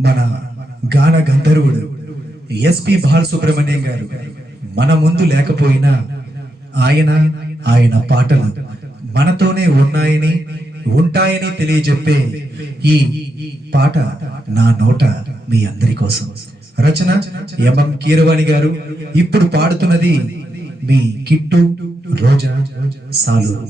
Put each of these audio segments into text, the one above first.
మన గాన గంధర్వుడు ఎస్పి బాలసుబ్రహ్మణ్యం గారు మన ముందు లేకపోయినా ఆయన పాటలు మనతోనే ఉన్నాయని ఉంటాయని తెలియజెప్పే ఈ పాట నా నోట మీ అందరి కోసం. రచన ఎంఎం కీరవాణి గారు. ఇప్పుడు పాడుతున్నది మీ కిట్టు రోజా సాలూరు.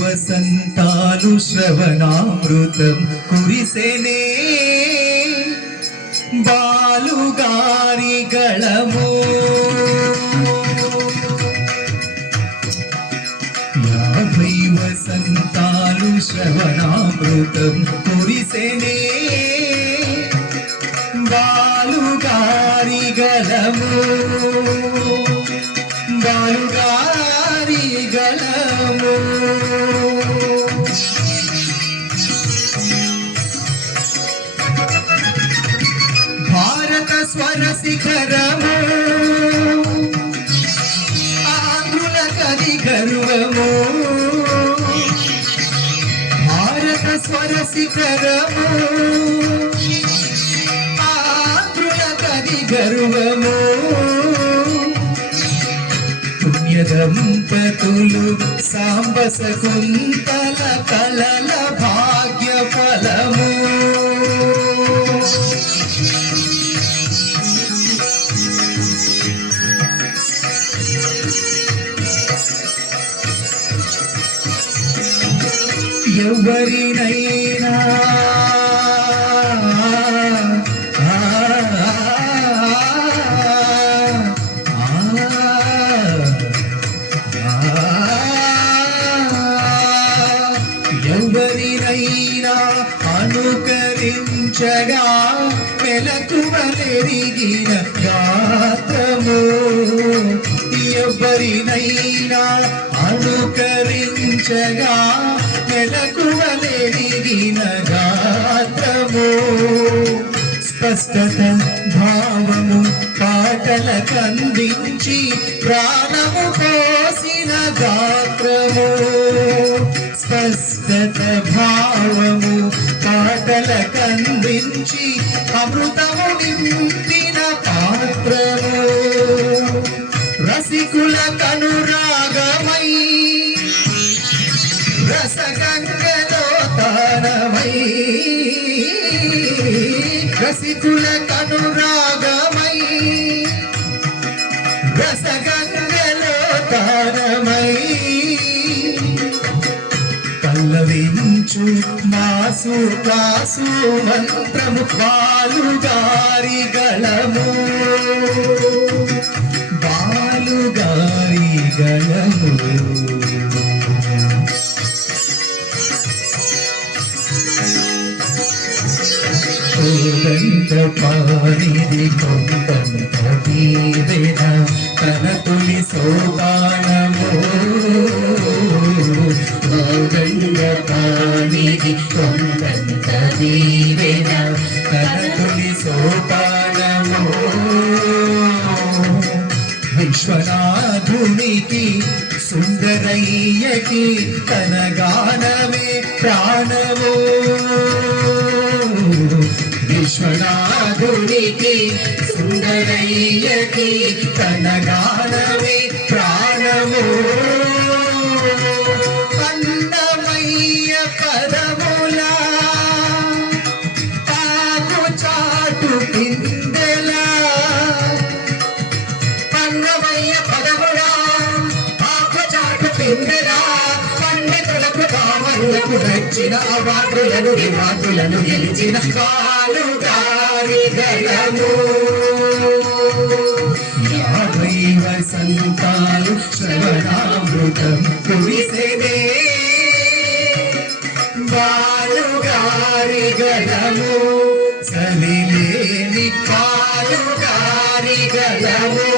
వసంతాలు శ్రవణామృతం కురిసెనే బాలుగారి గళము. 50 వసంతాలు శ్రవణామృతం కురిసెనే బాలుగారి గళము. బాలుగారి గళము భారత స్వర శిఖరము, ఆంధ్రుల కది గర్వము. భారత స్వర శిఖరము, ఆంధ్రుల కది గర్వము. దంపతులు సాంబ శకుంతల కలల భాగ్య ఫలము. ఎవరినైనా ఎవరినైనా అనుకరించగా మెలకువలెరిగిన గాత్రము. ఎవరినైనా అనుకరించగా మెలకువలెరిగిన గాత్రము. స్పష్టత భావము పాటల కందించి ప్రాణము పోసిన గాత్రము. స్పష్టత భావము పాటల కందించి అమృతము నింపిన పాత్రము. రసికుల కనురాగమై రసగంగలో తానమై. రసికుల కనురాగమై రసగంగలో తానమై. పల్లవించు మాసు కాసు మంత్రము బాలుగారి గళము. బాలుగారి గళము కోదండ పానిది కొండంత దీవెన తన తొలి సోపానము. కోదండ పానిది కొండంత దీవెన తన తొలి సోపానము. విశ్వనాథునికి సుందరయ్యకి తన గానమే ప్రాణము. విశ్వనాథునికి సుందరయ్యకి తన గానమే ప్రాణము. అందమయ్య పదముల తాకు చాటు పిందెల. అందమయ్య పదముల తాకు చాటు పిందెల. పండితులకు కావలకు నచ్చిన అవార్డులను రివార్డులను గెలిచిన బాలుగారి గళము. 50 వసంతాలు శ్రవణామృతం కురిసెనే బాలుగారి గళము. సలిలేని పాలుగారి గళము.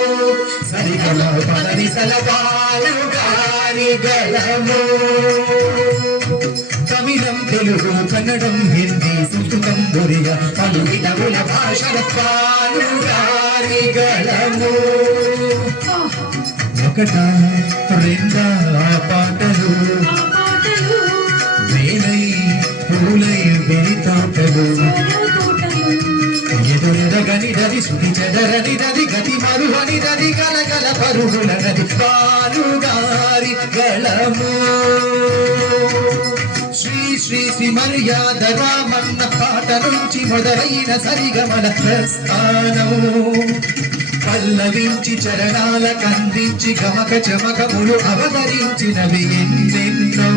పదని సలపాలు గాని గలము తమిళం తెలుగు కన్నడం హిందీ సంస్కృతం ఒరియా పలు విధముల భాషల పాలు గాని గలము ఒకట రెండా పాటలు వేలై పూలై వెలి తోటలు ఎదురెదగని దది శుద్ధి చెదరని దది గతి మరువని దది గలగల పరుగుల నది పాలుగారి గళము శ్రీ శ్రీ శ్రీ మర్యాద రామన్న పాట నుంచి మొదలైన సరిగమల ప్రస్థానము పల్లవించి చరణాల కందించి గమక చమకములు అవతరించినవి ఎన్నెన్నో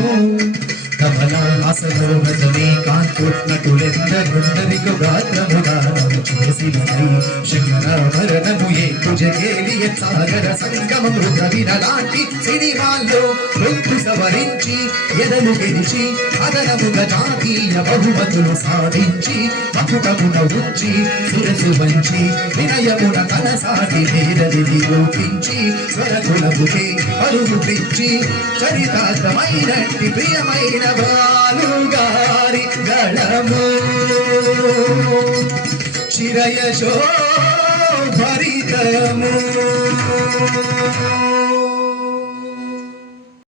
కమలాసనో రజనీ కాంతు నటులెందరుందరికు గాత్రముదానము చేసినది శంకరాభరణము ఏ కుజకేలియ సాగర సంగమము రవినలాంటి సినిమాల్లో గొంతు సవరించి ఎదలు గెలిచి అదనముగా జాతీయ బహుమతులు సాధించి మకుటమున ఉంచి శిరసు వంచి వినయమున కనసాగి వేదది నిరూపించి స్వరకులముకే అరుగు పెంచి చరితార్థమైనట్టి ప్రియమైన బాలుగారి గళము చిరయశో భరితము